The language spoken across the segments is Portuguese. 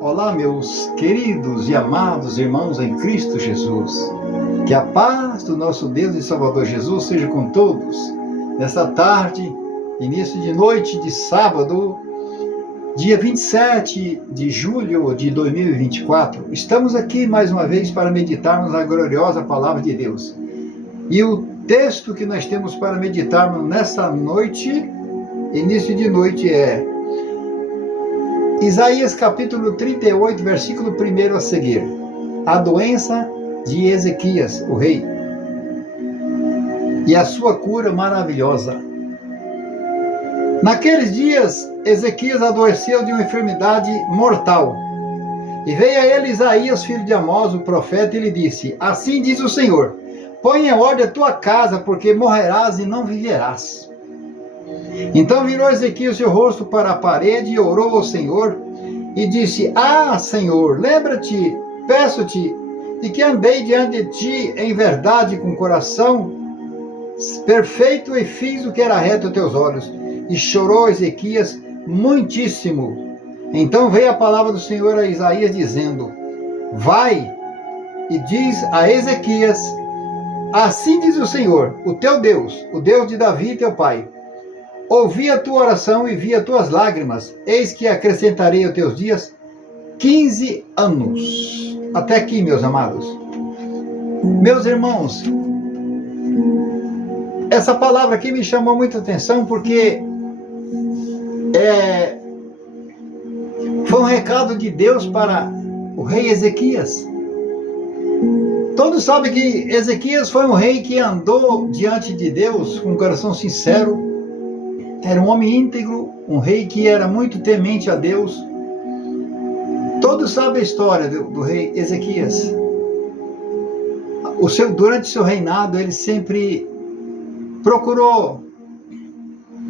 Olá, meus queridos e amados irmãos em Cristo Jesus. Que a paz do nosso Deus e Salvador Jesus seja com todos. Nesta tarde, início de noite de sábado, dia 27 de julho de 2024, estamos aqui mais uma vez para meditarmos na gloriosa palavra de Deus. E o texto que nós temos para meditarmos nesta noite, início de noite, é Isaías capítulo 38, versículo 1 a seguir. A doença de Ezequias, o rei, e a sua cura maravilhosa. Naqueles dias, Ezequias adoeceu de uma enfermidade mortal. E veio a ele Isaías, filho de Amós, o profeta, e lhe disse: Assim diz o Senhor, põe em ordem a tua casa, porque morrerás e não viverás. Então virou Ezequias seu rosto para a parede e orou ao Senhor e disse: Ah, Senhor, lembra-te, peço-te, de que andei diante de ti em verdade com coração perfeito e fiz o que era reto aos teus olhos. E chorou Ezequias muitíssimo. Então veio a palavra do Senhor a Isaías dizendo: Vai e diz a Ezequias: Assim diz o Senhor, o teu Deus, o Deus de Davi teu pai. Ouvi a tua oração e vi as tuas lágrimas. Eis que acrescentarei aos teus dias 15 anos. Até aqui, meus amados. Meus irmãos, essa palavra aqui me chamou muita atenção porque foi um recado de Deus para o rei Ezequias. Todos sabem que Ezequias foi um rei que andou diante de Deus com um coração sincero. Era um homem íntegro, um rei que era muito temente a Deus. Todos sabem a história do rei Ezequias. Durante seu reinado, ele sempre procurou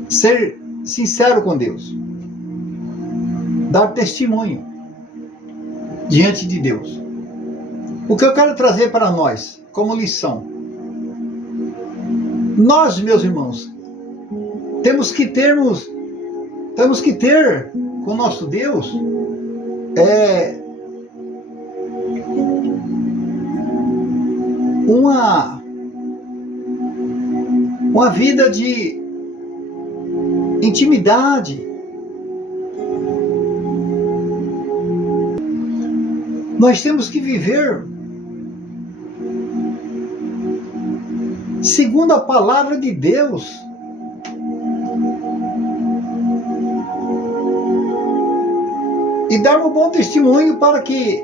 ser sincero com Deus, dar testemunho diante de Deus. O que eu quero trazer para nós, como lição: nós, meus irmãos, temos que ter com o nosso Deus uma vida de intimidade. Nós temos que viver segundo a palavra de Deus. E dar um bom testemunho para que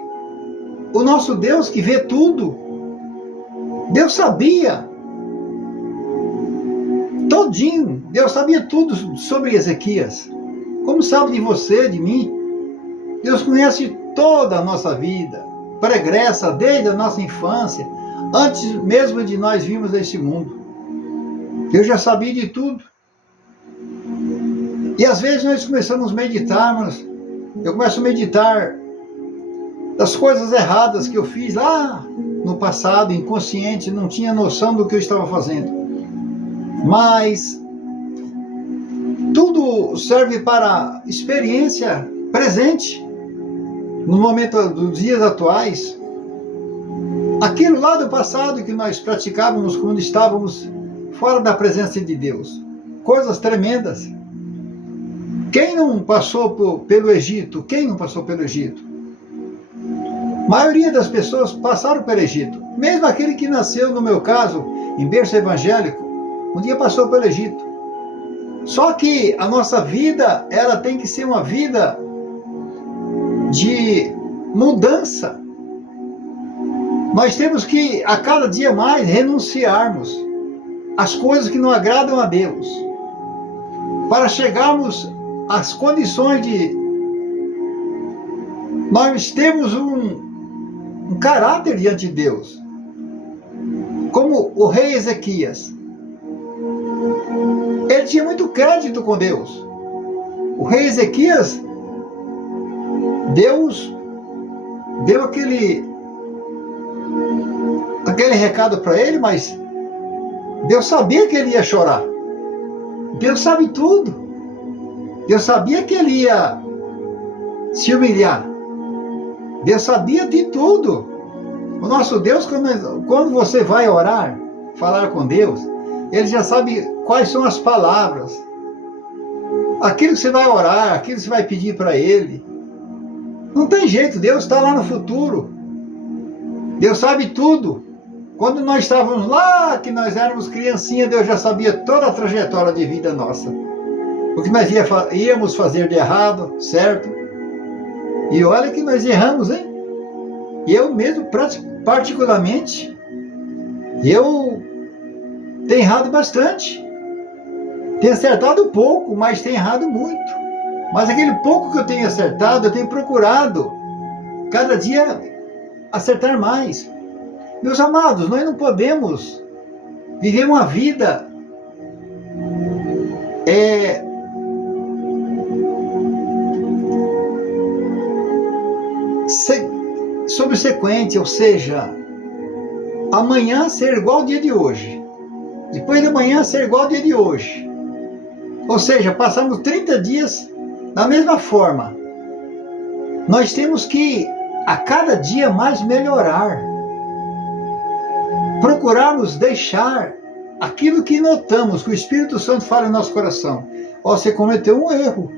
o nosso Deus, que vê tudo, Deus sabia todinho, Deus sabia tudo sobre Ezequias, como sabe de você, de mim. Deus conhece toda a nossa vida, pregressa desde a nossa infância, antes mesmo de nós virmos a esse mundo. Deus já sabia de tudo. E às vezes nós começamos a meditar, eu começo a meditar das coisas erradas que eu fiz lá no passado, inconsciente, não tinha noção do que eu estava fazendo. Mas tudo serve para experiência presente, no momento dos dias atuais. Aquilo lá do passado que nós praticávamos quando estávamos fora da presença de Deus. Coisas tremendas. Quem não passou pelo Egito? Quem não passou pelo Egito? A maioria das pessoas passaram pelo Egito. Mesmo aquele que nasceu, no meu caso, em berço evangélico, um dia passou pelo Egito. Só que a nossa vida, ela tem que ser uma vida de mudança. Nós temos que, a cada dia mais, renunciarmos às coisas que não agradam a Deus, para chegarmos as condições de nós termos um caráter diante de Deus, como o rei Ezequias. Ele tinha muito crédito com Deus. O rei Ezequias, Deus deu aquele recado para ele, mas Deus sabia que ele ia chorar. Deus sabe tudo. Deus sabia que ele ia se humilhar. Deus sabia de tudo. O nosso Deus, quando você vai orar, falar com Deus, Ele já sabe quais são as palavras. Aquilo que você vai orar, aquilo que você vai pedir para Ele. Não tem jeito, Deus está lá no futuro. Deus sabe tudo. Quando nós estávamos lá, que nós éramos criancinha, Deus já sabia toda a trajetória de vida nossa. O que nós íamos fazer de errado, certo? E olha que nós erramos, hein? Eu mesmo, particularmente, eu tenho errado bastante. Tenho acertado pouco, mas tenho errado muito. Mas aquele pouco que eu tenho acertado, eu tenho procurado cada dia acertar mais. Meus amados, nós não podemos viver uma vida subsequente, ou seja, amanhã ser igual ao dia de hoje, depois de amanhã ser igual ao dia de hoje. Ou seja, passamos 30 dias da mesma forma. Nós temos que a cada dia mais melhorar. Procurarmos deixar aquilo que notamos, que o Espírito Santo fala em nosso coração. Ó, você cometeu um erro.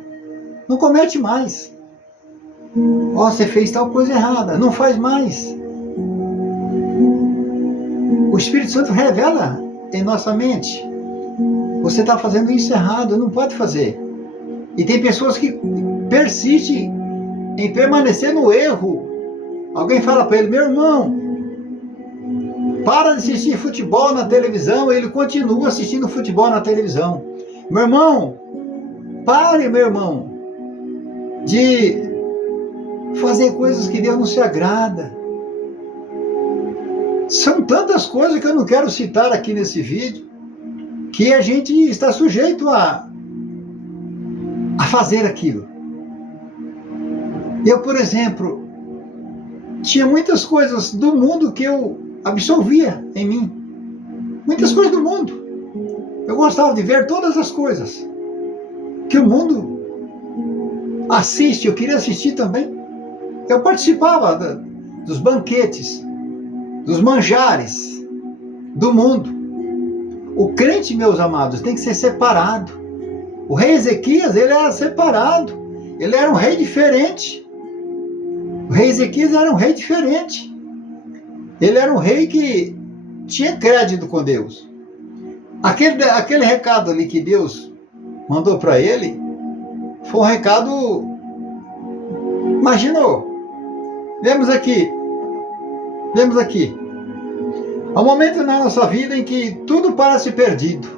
Não comete mais. Ó, você fez tal coisa errada. Não faz mais. O Espírito Santo revela em nossa mente. Você está fazendo isso errado, não pode fazer. E tem pessoas que persistem em permanecer no erro. Alguém fala para ele, meu irmão, para de assistir futebol na televisão. Ele continua assistindo futebol na televisão. Meu irmão, pare, meu irmão, de fazer coisas que Deus não se agrada. São tantas coisas que eu não quero citar aqui nesse vídeo, que a gente está sujeito a fazer aquilo. Eu, por exemplo, tinha muitas coisas do mundo que eu absorvia em mim. Muitas coisas do mundo. Eu gostava de ver todas as coisas que o mundo assiste. Eu queria assistir também. Eu participava dos banquetes, dos manjares do mundo. O crente, meus amados, tem que ser separado. O rei Ezequias, ele era separado. Ele era um rei diferente. O rei Ezequias era um rei diferente. Ele era um rei que tinha crédito com Deus. Aquele recado ali que Deus mandou para ele, foi um recado, imaginou. Vemos aqui. Há um momento na nossa vida em que tudo parece perdido.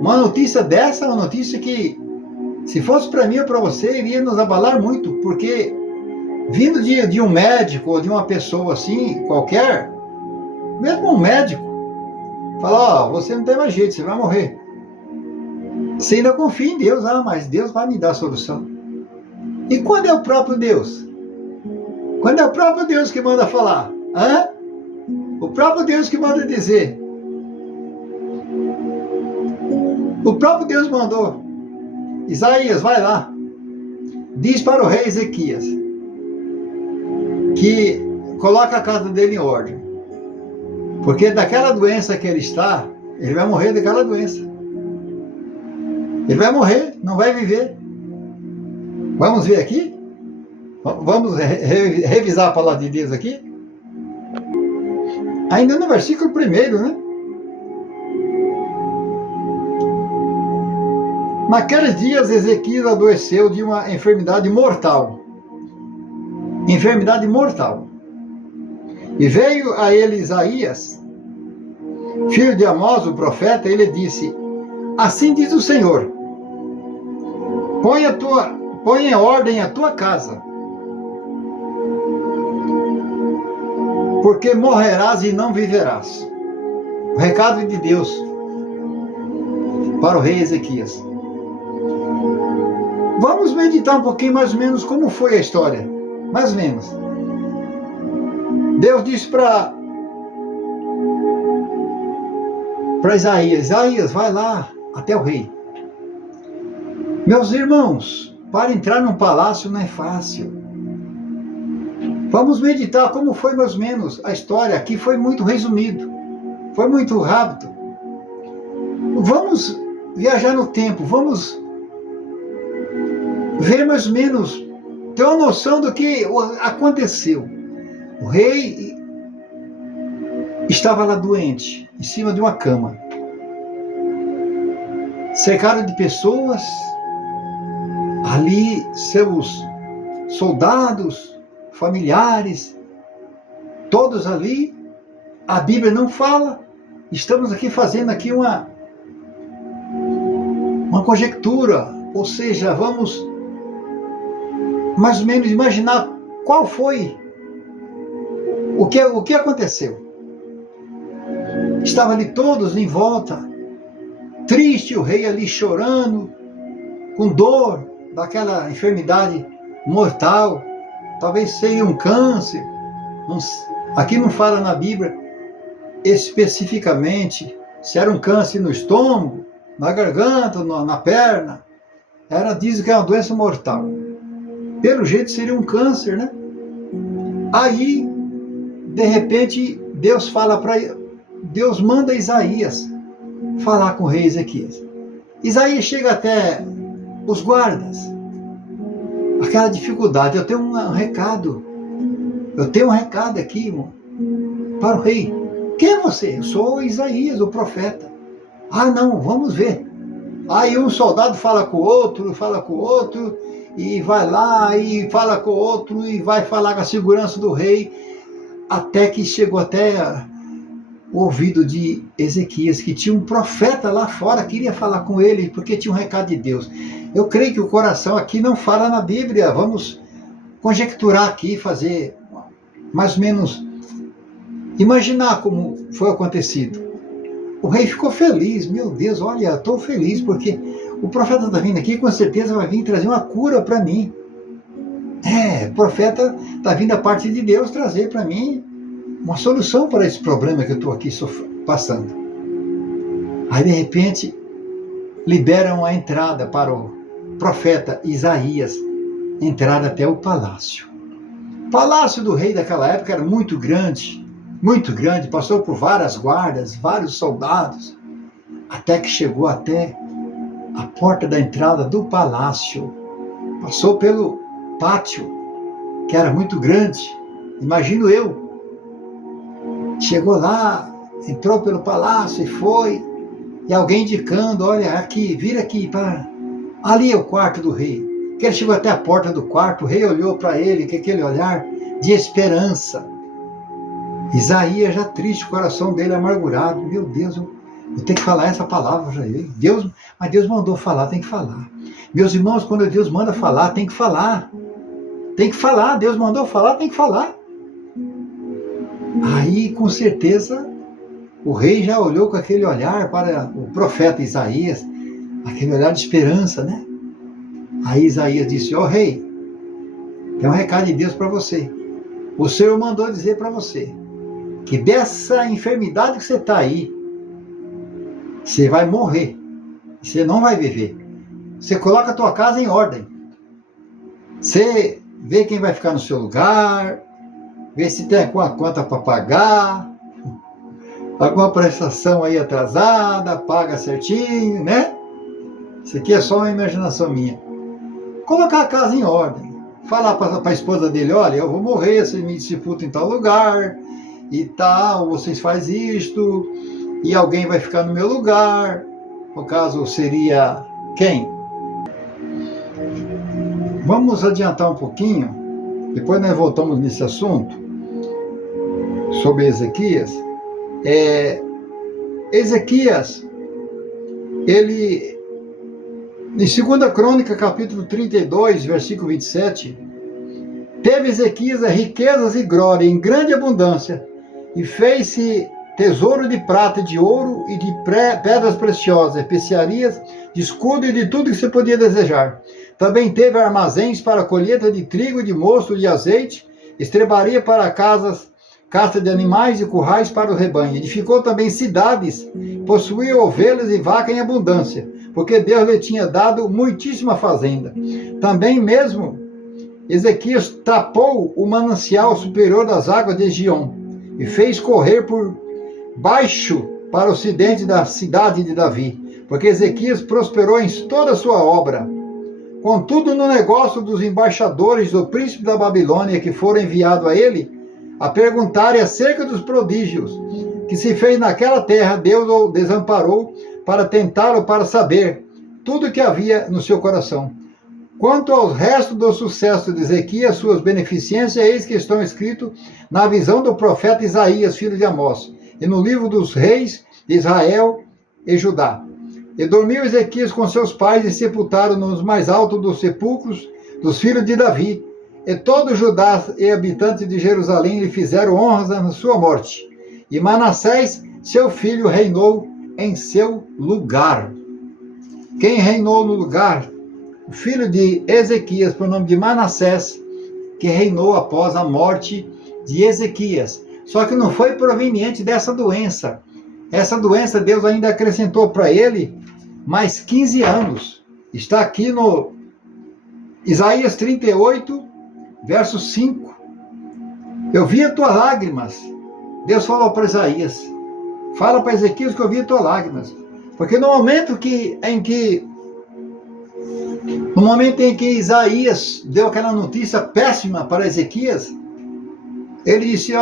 Uma notícia dessa é uma notícia que, se fosse para mim ou para você, iria nos abalar muito, porque vindo de um médico ou de uma pessoa assim, qualquer, mesmo um médico, fala, você não tem mais jeito, você vai morrer. Você ainda confia em Deus, mas Deus vai me dar a solução. E quando é o próprio Deus? Quando é o próprio Deus que manda falar? O próprio Deus que manda dizer. O próprio Deus mandou. Isaías, vai lá. Diz para o rei Ezequias que coloca a casa dele em ordem. Porque daquela doença que ele está, ele vai morrer daquela doença. Ele vai morrer, não vai viver. Vamos ver aqui? Vamos revisar a palavra de Deus aqui? Ainda no versículo 1, né? Naqueles dias Ezequias adoeceu de uma enfermidade mortal. Enfermidade mortal. E veio a ele Isaías, filho de Amós, o profeta, e ele disse, assim diz o Senhor, põe em ordem a tua casa, porque morrerás e não viverás. O recado de Deus para o rei Ezequias. Vamos meditar um pouquinho mais ou menos como foi a história. Mais ou menos. Deus disse para Isaías, vai lá até o rei. Meus irmãos, para entrar num palácio não é fácil. Vamos meditar como foi mais ou menos a história. Aqui foi muito resumido, foi muito rápido. Vamos viajar no tempo, vamos ver mais ou menos, ter uma noção do que aconteceu. O rei estava lá doente, em cima de uma cama, cercado de pessoas, ali seus soldados, familiares, todos ali. A Bíblia não fala, estamos aqui fazendo aqui uma conjectura, ou seja, vamos mais ou menos imaginar qual foi, o que aconteceu. Estavam ali todos em volta, triste, o rei ali chorando, com dor daquela enfermidade mortal, talvez seja um câncer. Aqui não fala na Bíblia especificamente se era um câncer no estômago, na garganta, na perna. Diz que é uma doença mortal. Pelo jeito seria um câncer, né? Aí, de repente, Deus manda Isaías falar com o rei Ezequias. Isaías chega até os guardas. Aquela dificuldade. Eu tenho um recado. Eu tenho um recado aqui, irmão, para o rei. Quem é você? Eu sou Isaías, o profeta. Ah, não, vamos ver. Aí um soldado fala com o outro, e vai lá, e fala com o outro, e vai falar com a segurança do rei, até que chegou até o ouvido de Ezequias, que tinha um profeta lá fora, queria falar com ele, porque tinha um recado de Deus. Eu creio que o coração aqui não fala na Bíblia, vamos conjecturar aqui, fazer mais ou menos, imaginar como foi acontecido. O rei ficou feliz, meu Deus, olha, estou feliz, porque o profeta está vindo aqui, com certeza vai vir trazer uma cura para mim. O profeta está vindo da parte de Deus trazer para mim uma solução para esse problema que eu estou aqui passando. Aí, de repente, liberam a entrada para o profeta Isaías entrar até o palácio. O palácio do rei daquela época era muito grande, passou por várias guardas, vários soldados, até que chegou até a porta da entrada do palácio. Passou pelo pátio, que era muito grande, imagino eu. Chegou lá, entrou pelo palácio e foi, e alguém indicando, olha, aqui, vira aqui, ali é o quarto do rei. Que ele chegou até a porta do quarto, o rei olhou para ele, com aquele olhar de esperança. Isaías já triste, o coração dele amargurado. Meu Deus, eu tenho que falar essa palavra para ele. Mas Deus mandou falar, tem que falar. Meus irmãos, quando Deus manda falar, tem que falar. Tem que falar, Deus mandou falar, tem que falar. Aí, com certeza, o rei já olhou com aquele olhar para o profeta Isaías, aquele olhar de esperança, né? Aí Isaías disse, rei, tem um recado de Deus para você. O Senhor mandou dizer para você que dessa enfermidade que você está aí, você vai morrer, você não vai viver. Você coloca a tua casa em ordem. Você vê quem vai ficar no seu lugar, vê se tem alguma conta para pagar, alguma prestação aí atrasada, paga certinho, né? Isso aqui é só uma imaginação minha. Colocar a casa em ordem. Falar para a esposa dele, olha, eu vou morrer, vocês me disputam em tal lugar, e tal, vocês fazem isto, e alguém vai ficar no meu lugar. No caso, seria quem? Vamos adiantar um pouquinho, depois nós voltamos nesse assunto, sobre Ezequias. Ezequias, ele... Em 2 Crônica, capítulo 32, versículo 27, teve Ezequias riquezas e glória em grande abundância, e fez-se tesouro de prata e de ouro e de pedras preciosas, especiarias, de escudo e de tudo que se podia desejar. Também teve armazéns para a colheita de trigo, de mosto, de azeite, estrebaria para casas, casta de animais e currais para o rebanho. Edificou também cidades, possuía ovelhas e vaca em abundância, porque Deus lhe tinha dado muitíssima fazenda. Também mesmo Ezequias tapou o manancial superior das águas de Gion e fez correr por baixo para o ocidente da cidade de Davi, porque Ezequias prosperou em toda a sua obra. Contudo, no negócio dos embaixadores do príncipe da Babilônia que foram enviados a ele, a perguntarem acerca dos prodígios que se fez naquela terra, Deus o desamparou para tentá-lo, para saber tudo o que havia no seu coração. Quanto ao resto do sucesso de Ezequias, suas beneficências, eis que estão escritos na visão do profeta Isaías, filho de Amós, e no livro dos reis de Israel e Judá. E dormiu Ezequias com seus pais e sepultaram nos mais altos dos sepulcros dos filhos de Davi. E todo Judá e habitantes de Jerusalém lhe fizeram honras na sua morte. E Manassés, seu filho, reinou em seu lugar. Quem reinou no lugar? O filho de Ezequias, por nome de Manassés, que reinou após a morte de Ezequias. Só que não foi proveniente dessa doença. Essa doença Deus ainda acrescentou para ele mais 15 anos. Está aqui no Isaías 38, verso 5. Eu vi as tuas lágrimas. Deus falou para Isaías. Fala para Ezequias que eu vi as tuas lágrimas. Porque no momento em que Isaías deu aquela notícia péssima para Ezequias, ele disse,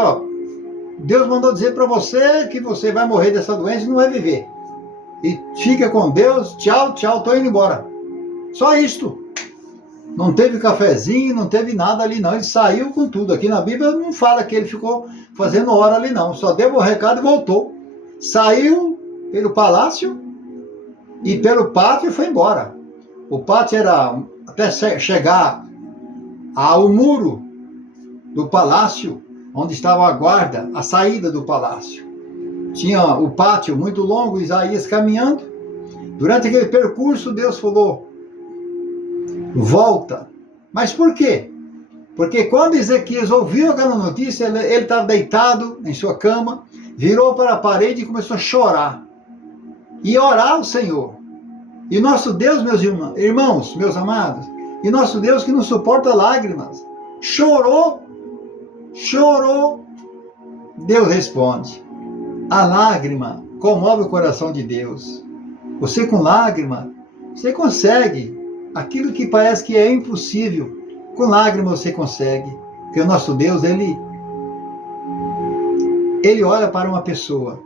Deus mandou dizer para você que você vai morrer dessa doença e não vai viver. E fica com Deus, tchau, estou indo embora. Só isto. Não teve cafezinho, não teve nada ali não, ele saiu com tudo. Aqui na Bíblia não fala que ele ficou fazendo hora ali não, só deu o recado e voltou. Saiu pelo palácio e pelo pátio e foi embora. O pátio era até chegar ao muro do palácio, onde estava a guarda, a saída do palácio. Tinha o pátio muito longo, Isaías caminhando. Durante aquele percurso, Deus falou, volta. Mas por quê? Porque quando Ezequias ouviu aquela notícia, ele estava deitado em sua cama, virou para a parede e começou a chorar. E orar ao Senhor. E nosso Deus, meus irmãos, meus amados, e nosso Deus que não suporta lágrimas, chorou, Deus responde. A lágrima comove o coração de Deus. Você com lágrima, você consegue aquilo que parece que é impossível. Com lágrima você consegue. Porque o nosso Deus, ele olha para uma pessoa.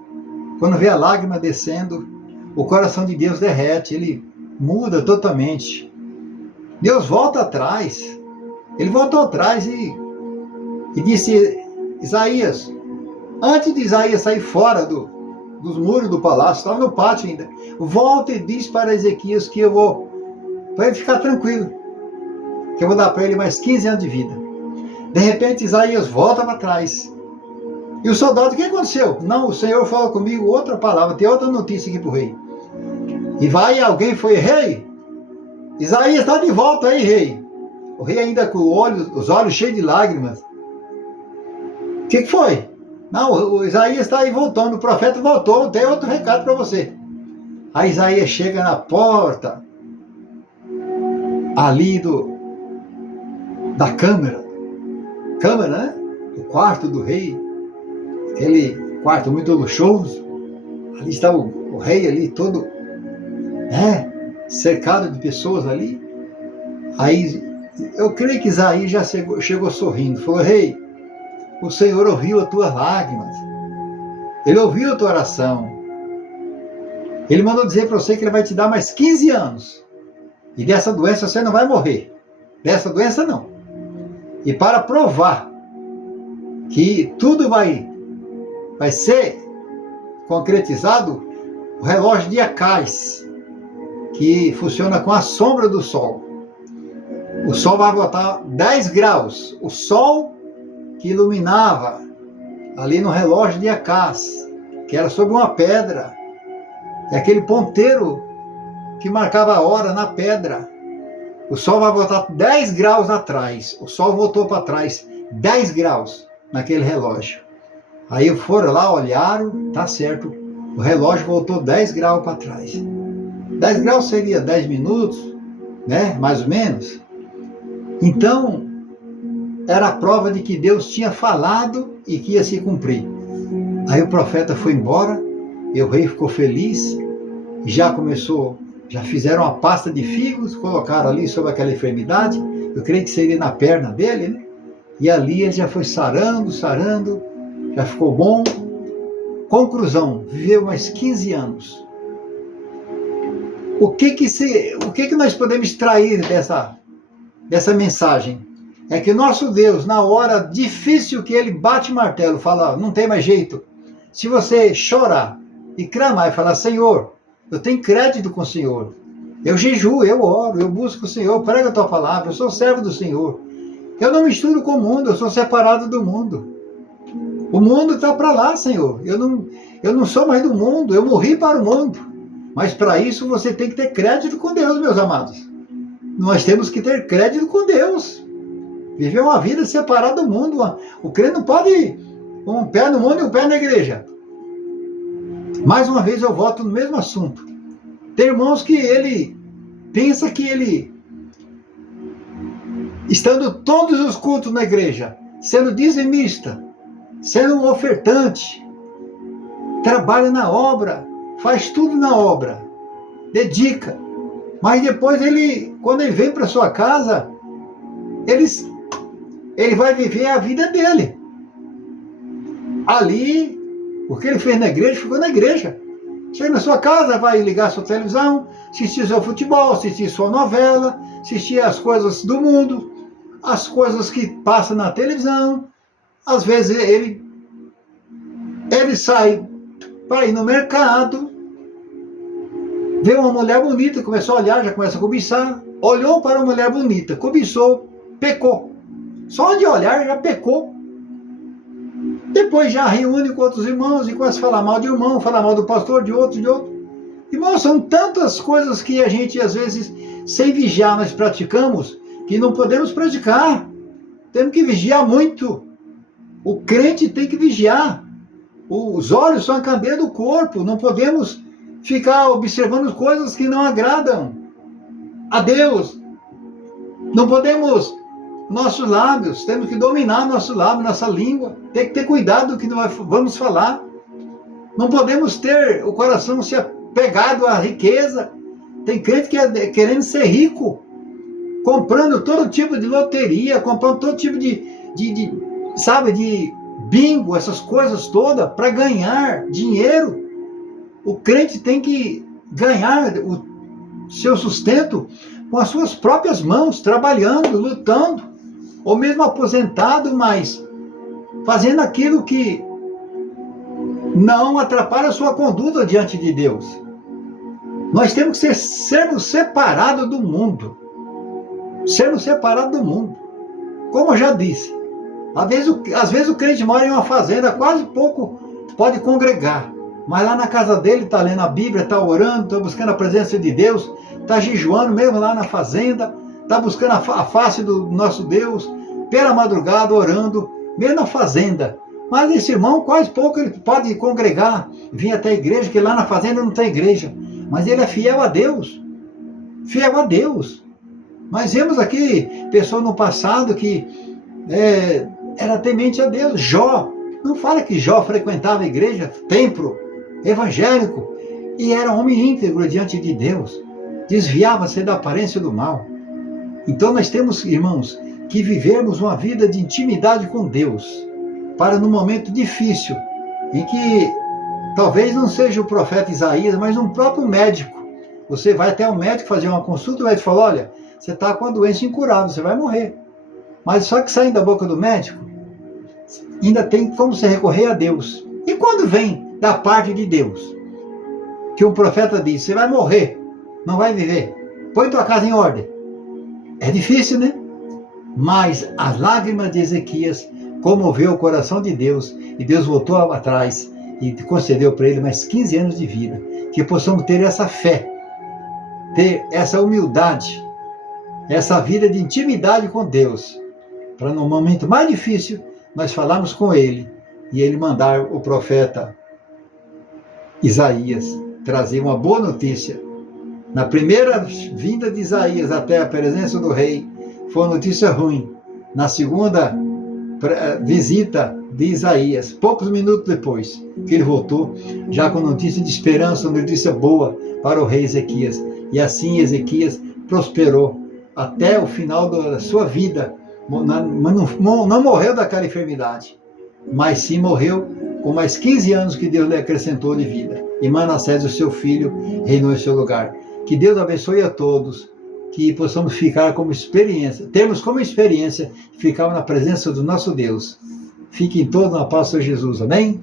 Quando vê a lágrima descendo, o coração de Deus derrete, ele muda totalmente. Deus volta atrás. Ele voltou atrás e disse, Isaías, antes de Isaías sair fora dos muros do palácio, estava no pátio ainda, volta e diz para Ezequias que eu vou, para ele ficar tranquilo, que eu vou dar para ele mais 15 anos de vida. De repente Isaías volta para trás. E o soldado, o que aconteceu? Não, o Senhor falou comigo outra palavra, tem outra notícia aqui para o rei. E alguém foi, rei, Isaías está de volta aí, rei. O rei ainda com os olhos cheios de lágrimas. O que foi? Não, o Isaías está aí voltando, o profeta voltou, tem outro recado para você. Aí Isaías chega na porta, ali da câmara, né? O quarto do rei, aquele quarto muito luxuoso. Ali está o rei ali todo, cercado de pessoas ali. Aí, eu creio que Isaías já chegou sorrindo, falou, rei, o Senhor ouviu as tuas lágrimas. Ele ouviu a tua oração. Ele mandou dizer para você que ele vai te dar mais 15 anos. E dessa doença você não vai morrer. Dessa doença não. E para provar que tudo vai ser concretizado, o relógio de Acais, que funciona com a sombra do sol. O sol vai botar 10 graus. O sol que iluminava ali no relógio de Acás, que era sobre uma pedra, e aquele ponteiro que marcava a hora na pedra, o sol vai voltar 10 graus atrás, o sol voltou para trás 10 graus naquele relógio. Aí foram lá, olharam, tá certo, o relógio voltou 10 graus para trás. 10 graus seria 10 minutos, né, mais ou menos. Então, era a prova de que Deus tinha falado e que ia se cumprir. Aí o profeta foi embora, e o rei ficou feliz, já fizeram uma pasta de figos, colocaram ali sobre aquela enfermidade, eu creio que seria na perna dele, né? E ali ele já foi sarando, já ficou bom. Conclusão, viveu mais 15 anos. O que nós podemos extrair dessa mensagem? É que o nosso Deus, na hora difícil que ele bate o martelo, fala, não tem mais jeito. Se você chorar e clamar e falar, Senhor, eu tenho crédito com o Senhor. Eu jejuo, eu oro, eu busco o Senhor, eu prego a tua palavra, eu sou servo do Senhor. Eu não misturo com o mundo, eu sou separado do mundo. O mundo está para lá, Senhor. Eu não sou mais do mundo, eu morri para o mundo. Mas para isso você tem que ter crédito com Deus, meus amados. Nós temos que ter crédito com Deus. Viver uma vida separada do mundo. O crente não pode um pé no mundo e um pé na igreja. Mais uma vez eu volto no mesmo assunto. Tem irmãos que ele pensa que ele, estando todos os cultos na igreja, sendo dizimista, sendo um ofertante, trabalha na obra, faz tudo na obra, dedica. Mas depois quando ele vem para sua casa, ele vai viver a vida dele. Ali, o que ele fez na igreja, ficou na igreja. Chega na sua casa, vai ligar sua televisão, assistir seu futebol, assistir sua novela, assistir as coisas do mundo, as coisas que passam na televisão. Às vezes ele sai para ir no mercado, vê uma mulher bonita, começou a olhar, já começa a cobiçar. Olhou para uma mulher bonita, cobiçou, pecou. Só de olhar já pecou. Depois já reúne com outros irmãos e começa a falar mal de um irmão, falar mal do pastor, de outro. Irmãos, são tantas coisas que a gente, às vezes, sem vigiar, nós praticamos, que não podemos praticar. Temos que vigiar muito. O crente tem que vigiar. Os olhos são a candeia do corpo. Não podemos ficar observando coisas que não agradam a Deus. Não podemos... Nossos lábios, temos que dominar nosso lábio, nossa língua. Tem que ter cuidado do que nós vamos falar. Não podemos ter o coração se apegado à riqueza. Tem crente que é querendo ser rico, comprando todo tipo de loteria, comprando todo tipo de bingo, essas coisas todas, para ganhar dinheiro. O crente tem que ganhar o seu sustento com as suas próprias mãos, trabalhando, lutando. Ou mesmo aposentado, mas fazendo aquilo que não atrapalha a sua conduta diante de Deus. Nós temos que sermos separados do mundo. Sermos separados do mundo. Como eu já disse, às vezes o crente mora em uma fazenda, quase pouco pode congregar. Mas lá na casa dele está lendo a Bíblia, está orando, está buscando a presença de Deus, está jejuando mesmo lá na fazenda, está buscando a face do nosso Deus, pela madrugada, orando, mesmo na fazenda. Mas esse irmão, quase pouco ele pode congregar, vir até a igreja, porque lá na fazenda não tem igreja. Mas ele é fiel a Deus. Fiel a Deus. Nós vemos aqui pessoas no passado que era temente a Deus. Jó, não fala que Jó frequentava a igreja, templo, evangélico, e era homem íntegro diante de Deus. Desviava-se da aparência do mal. Então nós temos, irmãos, que vivermos uma vida de intimidade com Deus, para no momento difícil, em que talvez não seja o profeta Isaías, mas um próprio médico. Você vai até um médico fazer uma consulta, o médico fala, olha, você está com a doença incurável, você vai morrer. Mas só que saindo da boca do médico, ainda tem como você recorrer a Deus. E quando vem da parte de Deus, que o profeta diz, você vai morrer, não vai viver, põe tua casa em ordem. É difícil, né? Mas as lágrimas de Ezequias comoveu o coração de Deus, e Deus voltou atrás e concedeu para ele mais 15 anos de vida. Que possamos ter essa fé, ter essa humildade, essa vida de intimidade com Deus, para no momento mais difícil nós falarmos com Ele e Ele mandar o profeta Isaías trazer uma boa notícia. Na primeira vinda de Isaías até a presença do rei, foi uma notícia ruim, na segunda visita de Isaías, poucos minutos depois que ele voltou, já com notícia de esperança, uma notícia boa para o rei Ezequias. E assim Ezequias prosperou até o final da sua vida, mas não morreu daquela enfermidade, mas sim morreu com mais 15 anos que Deus lhe acrescentou de vida. E Manassés, o seu filho, reinou em seu lugar. Que Deus abençoe a todos, que possamos ficar como experiência, termos como experiência, ficar na presença do nosso Deus. Fiquem todos na paz de Jesus, amém?